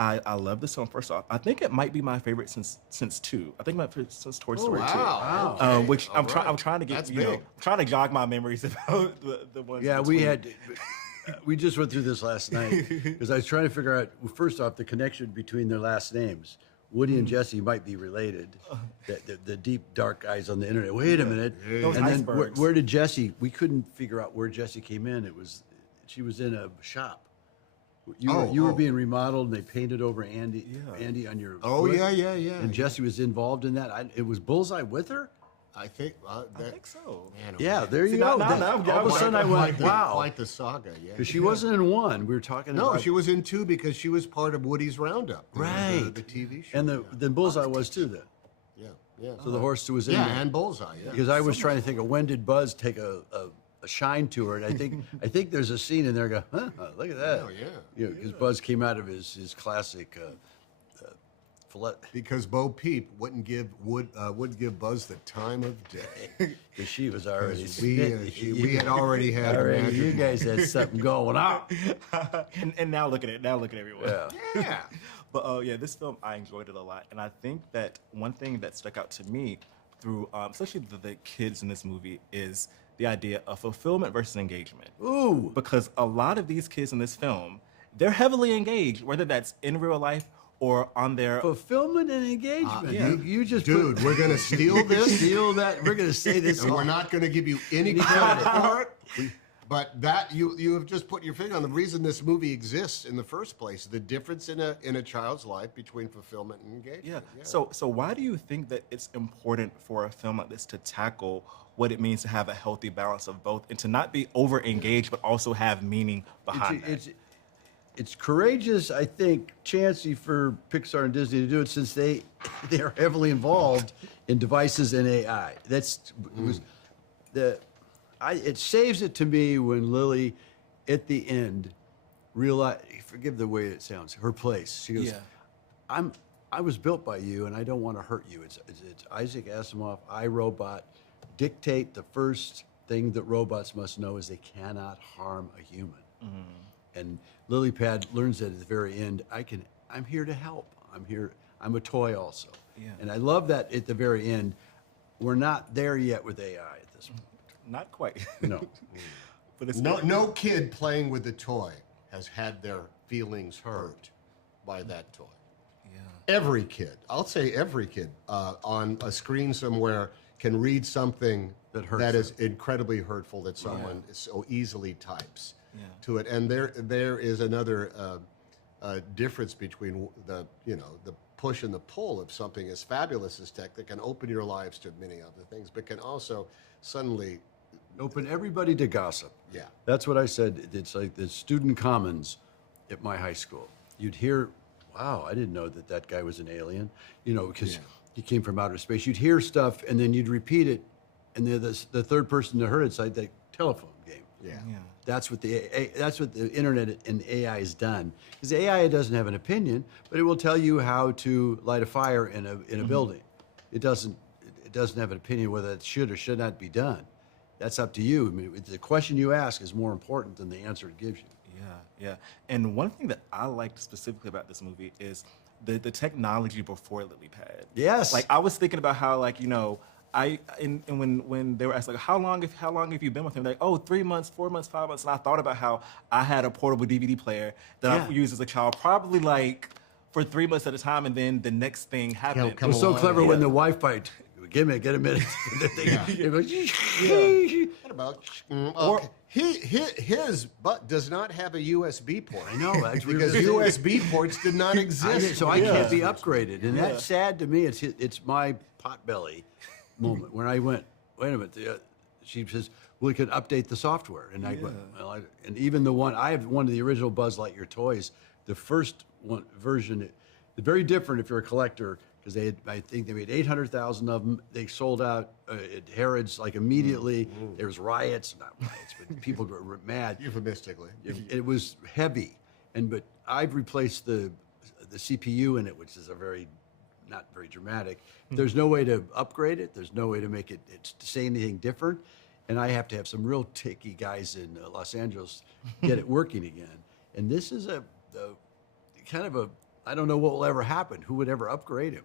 I love this film. First off, I think it might be my favorite since two. I think my favorite since Toy Oh, Story two. wow. Okay. Which All right. I'm trying to get That's you know big. I'm trying to jog my memories about the ones. Yeah, between. we just went through this last night because I was trying to figure out, well, first off, the connection between their last names. Woody and Jesse might be related. The deep, dark guys on the internet. Wait a minute. Those And then icebergs. where did Jesse? We couldn't figure out where Jesse came in. She was in a shop. You were being remodeled, and they painted over Andy on your. Oh, foot, yeah. And Jesse was involved in that. It was Bullseye with her. I think. I think so. Man, Yeah, there you now- go. now- All of a sudden, I went, wow. Quite the saga, yeah. Because she wasn't in one. We were talking No, about. she was in two because she was part of Woody's Roundup. Right. The TV show. And then Bullseye was too. Then. Yeah. So the horse was in Yeah, there. and Bullseye, yeah. Because I was trying to think of when did Buzz take a shine to her, and I think there's a scene in there. Go, look at that. Oh, yeah. Because Buzz came out of his classic fillet. Because Bo Peep wouldn't give Buzz the time of day. Because she was already. We had already had. Already, you guys had something going on. and now look at it. Now look at everyone. Yeah. Yeah. But this film, I enjoyed it a lot. And I think that one thing that stuck out to me through, especially the kids in this movie, is the idea of fulfillment versus engagement. Ooh. Because a lot of these kids in this film, they're heavily engaged, whether that's in real life or on their... Fulfillment and engagement. Yeah. You just Dude, we're going to steal this. steal that. We're gonna say this. And we're not going to give you any credit for it. But that you have just put your finger on the reason this movie exists in the first place. The difference in a child's life between fulfillment and engagement. Yeah. So why do you think that it's important for a film like this to tackle what it means to have a healthy balance of both and to not be over engaged but also have meaning behind that? It's courageous, I think, chancy for Pixar and Disney to do it since they are heavily involved in devices and AI. It saves it to me when Lily, at the end, realized, forgive the way it sounds, her place. She goes, I was built by you, and I don't want to hurt you. It's Isaac Asimov, iRobot. Dictate the first thing that robots must know is they cannot harm a human. And Lily Pad learns that at the very end. I'm here to help. I'm a toy also. Yeah. And I love that at the very end. We're not there yet with AI at this point. Not quite. No. But it's No kid playing with the toy has had their feelings hurt by that toy. Yeah. Every kid, I'll say every kid, on a screen somewhere can read something That hurts that is them. incredibly hurtful that someone so easily types Yeah. to it. And there is another difference between the push and the pull of something as fabulous as tech that can open your lives to many other things, but can also suddenly Open everybody to gossip. Yeah. That's what I said. It's like the student commons at my high school. You'd hear, wow, I didn't know that guy was an alien, because he came from outer space. You'd hear stuff and then you'd repeat it. And then the third person that heard it's like the telephone game. Yeah. That's what the internet and AI has done. Because AI doesn't have an opinion, but it will tell you how to light a fire in a building. It doesn't have an opinion whether it should or should not be done. That's up to you. I mean, the question you ask is more important than the answer it gives you. Yeah. And one thing that I liked specifically about this movie is the technology before Lily Pad. Yes. Like I was thinking about how when they were asked how long have you been with him? They're like, oh, 3 months, 4 months, 5 months. And I thought about how I had a portable DVD player that I used as a child, probably for 3 months at a time, and then the next thing happened. It was so clever when the Wi-Fi, get a minute. What about? Or his but does not have a USB port. I know that's because USB ports did not exist. So I can't be upgraded, and that's sad to me. It's my potbelly moment when I went. Wait a minute. She says we could update the software, and I went. Well, and even the one I have one of the original Buzz Lightyear toys. The first one version, very different if you're a collector. Because I think they made 800,000 of them. They sold out at Harrods immediately. There was riots, not riots, but people were mad. Euphemistically. It was heavy, but I've replaced the CPU in it, which is not very dramatic. There's no way to upgrade it. There's no way to make it to say anything different, and I have to have some real ticky guys in Los Angeles get it working again. And this is a kind of a I don't know what will ever happen. Who would ever upgrade him?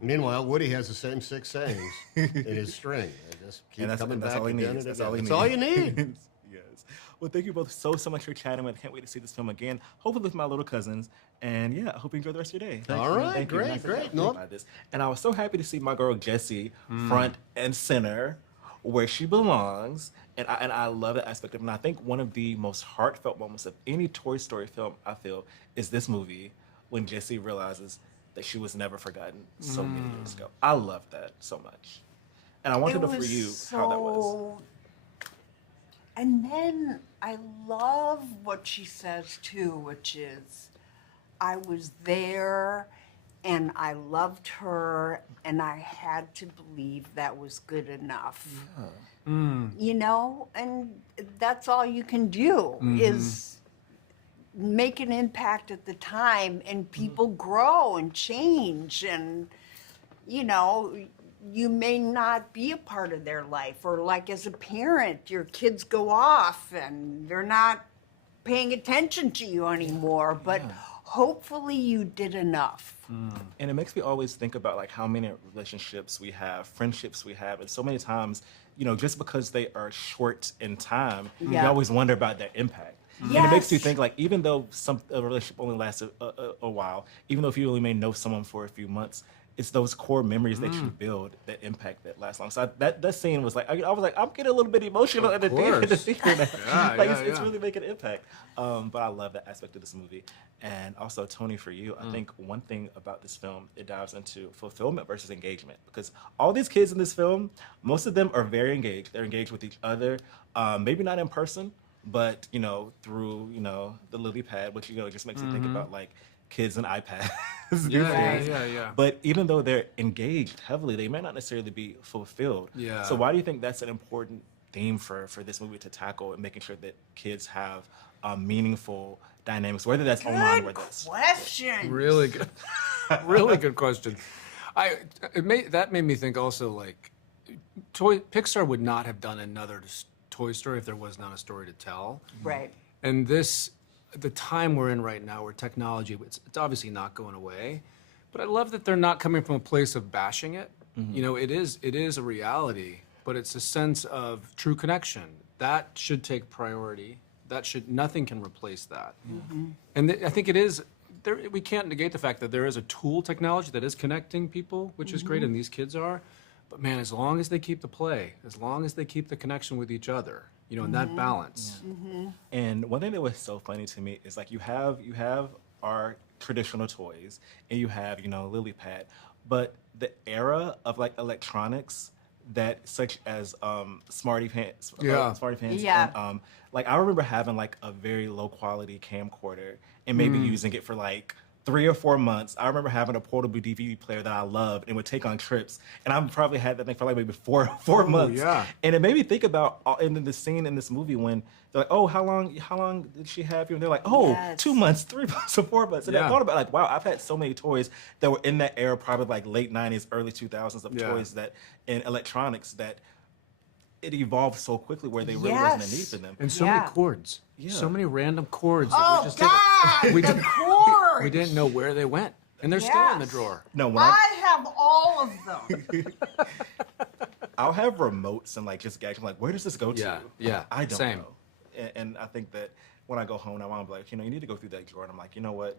Meanwhile, Woody has the same 6 sayings in his string. They just keep coming back all he again needs. and That's again. all he That's needs. all you need. Yes. Well, thank you both so much for chatting. I can't wait to see this film again. Hopefully with my little cousins. And yeah, I hope you enjoy the rest of your day. All right, Thank you. great, And I feel great. good about this. And I was so happy to see my girl Jessie front and center where she belongs. And I love that aspect of it. And I think one of the most heartfelt moments of any Toy Story film, I feel, is this movie when Jessie realizes that she was never forgotten so many years ago. I love that so much. And I want to know for you how that was. And then I love what she says too, which is, I was there and I loved her and I had to believe that was good enough. You know, and that's all you can do is make an impact at the time, and people grow and change, and you know, you may not be a part of their life, or like as a parent, your kids go off and they're not paying attention to you anymore, but hopefully you did enough. And it makes me always think about like how many relationships we have, friendships we have, and so many times, you know, just because they are short in time, you always wonder about their impact. And it makes you think like, even though a relationship only lasts a while, even though if you only may know someone for a few months, it's those core memories that you build that impact that last long. So that scene was like, I was like, I'm getting a little bit emotional at the theater. It's really making an impact. But I love that aspect of this movie. And also, Tony, for you, I think one thing about this film, it dives into fulfillment versus engagement. Because all these kids in this film, most of them are very engaged. They're engaged with each other, maybe not in person, but, you know, through, you know, the lily pad, which, you know, just makes you think about, like, kids and iPads. Yeah. But even though they're engaged heavily, they may not necessarily be fulfilled. Yeah. So why do you think that's an important theme for this movie to tackle, and making sure that kids have meaningful dynamics, whether that's online, whether that's... Question. Really good, really good question. That made me think also, like, Pixar would not have done another Toy Story if there was not a story to tell. Right. And the time we're in right now, where technology, it's obviously not going away, but I love that they're not coming from a place of bashing it. You know, it is a reality, but it's a sense of true connection that should take priority. Nothing can replace that. And I think it is. We can't negate the fact that there is a tool technology that is connecting people, which is great, and these kids are. But man, as long as they keep the play, as long as they keep the connection with each other, you know, and that balance. And one thing that was so funny to me is like you have our traditional toys, and you have, you know, lily pad, but the era of like electronics that, such as smarty pants, and like I remember having like a very low quality camcorder and maybe using it for like 3 or 4 months. I remember having a portable DVD player that I loved and would take on trips. And I've probably had that thing for like maybe four months. Yeah. And it made me think about, and then the scene in this movie when they're like, oh, how long did she have you? And they're like, oh, 2 months, 3 months, or 4 months. And I thought about like, wow, I've had so many toys that were in that era, probably like late 90s, early 2000s of toys that in electronics that it evolved so quickly where they really wasn't a need for them. And so many chords. So many random chords. That Oh, we just God, the chords. we didn't know where they went. And they're still in the drawer. No, when I have all of them. I'll have remotes and like just gadgets. I'm like, where does this go to? Yeah, I don't same. know. And I think that when I go home, my mom be like, you know, you need to go through that drawer. And I'm like, you know what?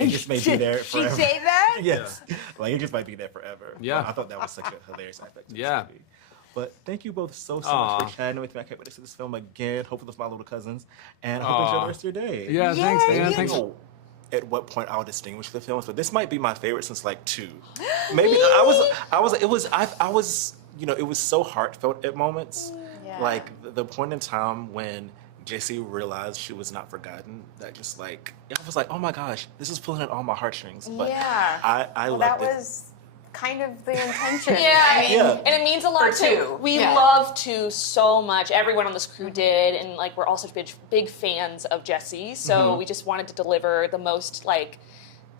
It just may be there She forever. say that? Yes. Like, it just might be there forever. Yeah. I thought that was such a hilarious aspect of Yeah. this movie. But thank you both so much Aw. for chatting with me. I can't wait to see this film again. Hopefully with my little cousins. And I hope you enjoy the rest of your day. Yeah, thanks, Yay, Dan. you Thanks. Know at what point I'll distinguish the films, but this might be my favorite since like 2. Maybe it was, you know, it was so heartfelt at moments. Like the point in time when Jessie realized she was not forgotten, that just like, I was like, oh my gosh, this is pulling at all my heartstrings. But I loved that it. was kind of the intention. I mean, Yeah. and it means a lot For too. two. We Yeah. love 2 so much. Everyone on this crew did, and like we're all such big fans of Jessie. So we just wanted to deliver the most like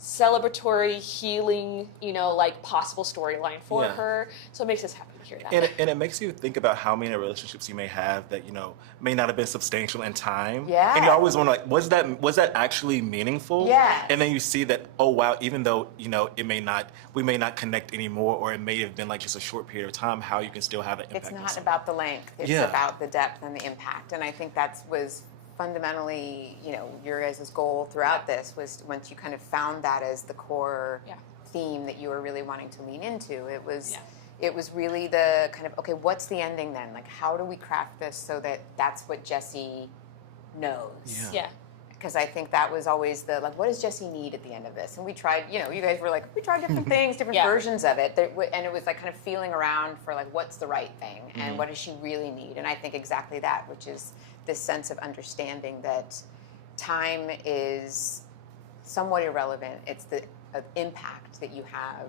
celebratory, healing, like possible storyline for Yeah. her. So it makes us happy to hear that. And it makes you think about how many relationships you may have that may not have been substantial in time. Yeah. And you always wonder, like, was that actually meaningful? Yes. And then you see that, oh wow, even though we may not connect anymore, or it may have been like just a short period of time, how you can still have an impact. It's on not someone. about the length. It's Yeah. about the depth and the impact. And I think that was fundamentally, your guys' goal throughout this was once you kind of found that as the core Yeah. theme that you were really wanting to lean into, it was Yeah. it was really the kind of, okay, what's the ending then? Like, how do we craft this so that that's what Jesse knows? Yeah. Yeah. Because I think that was always the, like, what does Jesse need at the end of this? And we tried, you guys were like, we tried different things, different Yeah. versions of it. And it was like kind of feeling around for like, what's the right thing? And what does she really need? And I think exactly that, which is this sense of understanding that time is somewhat irrelevant. It's the impact that you have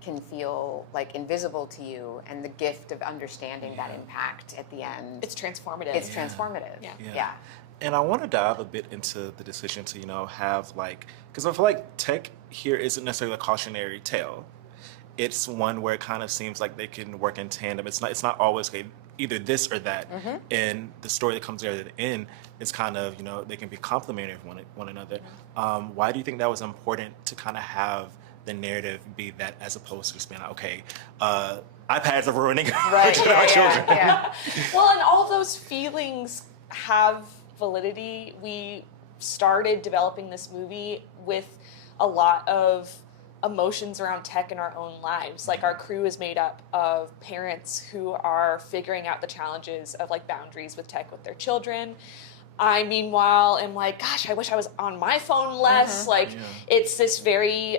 can feel like invisible to you, and the gift of understanding that impact at the end. It's transformative. It's transformative. Yeah. Yeah. And I want to dive a bit into the decision to, have because I feel like tech here isn't necessarily a cautionary tale. It's one where it kind of seems like they can work in tandem. It's not always either this or that. And the story that comes together at the end is kind of, they can be complementary of one another. Why do you think that was important to kind of have the narrative be that, as opposed to just being like, okay, iPads are ruining our children? Yeah. Well, and all those feelings have validity. We started developing this movie with a lot of emotions around tech in our own lives. Like, our crew is made up of parents who are figuring out the challenges of like boundaries with tech with their children. I, meanwhile, am like, gosh, I wish I was on my phone less. It's this very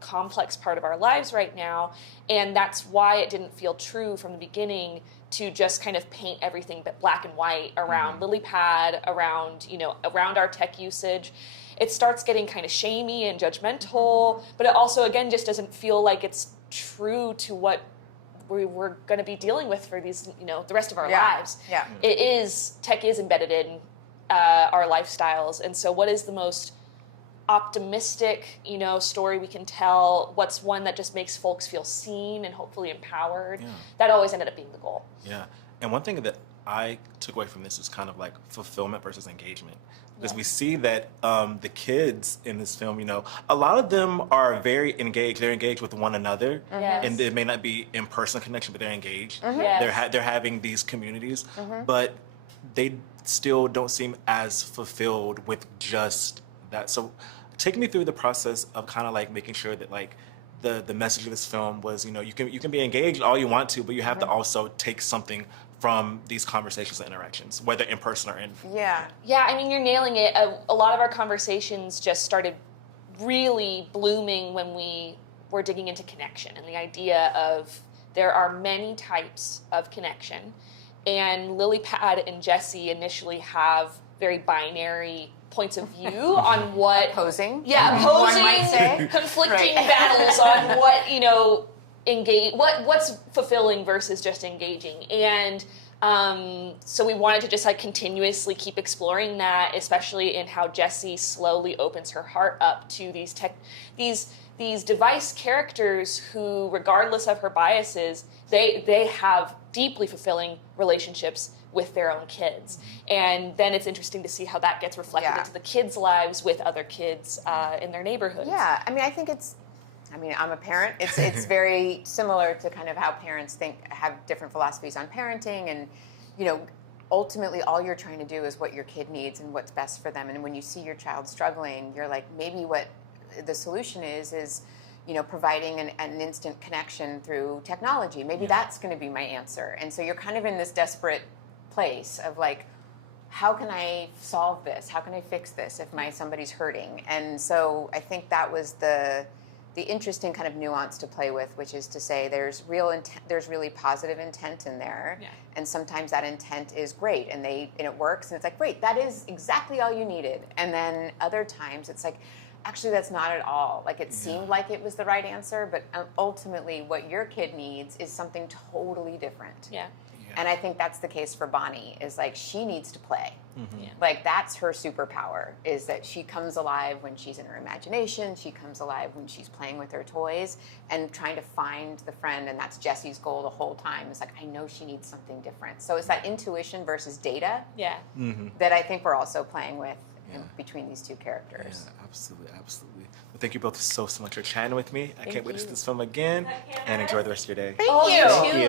complex part of our lives right now. And that's why it didn't feel true from the beginning to just kind of paint everything but black and white around LilyPad, around our tech usage. It starts getting kind of shamey and judgmental, but it also, again, just doesn't feel like it's true to what we're going to be dealing with for these, the rest of our lives. Yeah. Tech is embedded in our lifestyles. And so what is the most optimistic, story we can tell? What's one that just makes folks feel seen and hopefully empowered? Yeah. That always ended up being the goal. Yeah. And one thing that I took away from this is kind of like fulfillment versus engagement. Because we see that the kids in this film, a lot of them are very engaged. They're engaged with one another. Yes. And it may not be in-person connection, but they're engaged. Yes. They're having these communities. But they still don't seem as fulfilled with just that. So take me through the process of kind of like making sure that like the message of this film was, you can be engaged all you want to, but you have to also take something from these conversations and interactions, whether in person or in. Yeah. Yeah, I mean, you're nailing it. A lot of our conversations just started really blooming when we were digging into connection and the idea of there are many types of connection. And LilyPad and Jesse initially have very binary points of view on what... Opposing. Yeah, One might say. opposing, conflicting Right. battles on what, what's fulfilling versus just engaging. And so we wanted to just like continuously keep exploring that, especially in how Jessie slowly opens her heart up to these device characters who, regardless of her biases, they have deeply fulfilling relationships with their own kids. And then it's interesting to see how that gets reflected into the kids' lives with other kids in their neighborhoods. Yeah, I mean, I'm a parent. It's very similar to kind of how parents have different philosophies on parenting, and ultimately all you're trying to do is what your kid needs and what's best for them. And when you see your child struggling, you're like, maybe what the solution is providing an instant connection through technology. Maybe that's going to be my answer. And so you're kind of in this desperate place of like, how can I solve this? How can I fix this if somebody's hurting? And so I think that was the interesting kind of nuance to play with, which is to say there's really positive intent in there, and sometimes that intent is great, and it works, and it's like, great, that is exactly all you needed. And then other times it's like, actually that's not at all. Like, it seemed like it was the right answer, but ultimately what your kid needs is something totally different. Yeah. And I think that's the case for Bonnie, is like she needs to play. Yeah. Like that's her superpower, is that she comes alive when she's in her imagination, she comes alive when she's playing with her toys and trying to find the friend. And that's Jesse's goal the whole time. It's like, I know she needs something different. So it's that intuition versus data Yeah. that I think we're also playing with in between these two characters. Yeah, absolutely, absolutely. Well, thank you both so much for chatting with me. I can't wait to see you. this film again, and enjoy the rest of your day. Thank Oh, you. you too.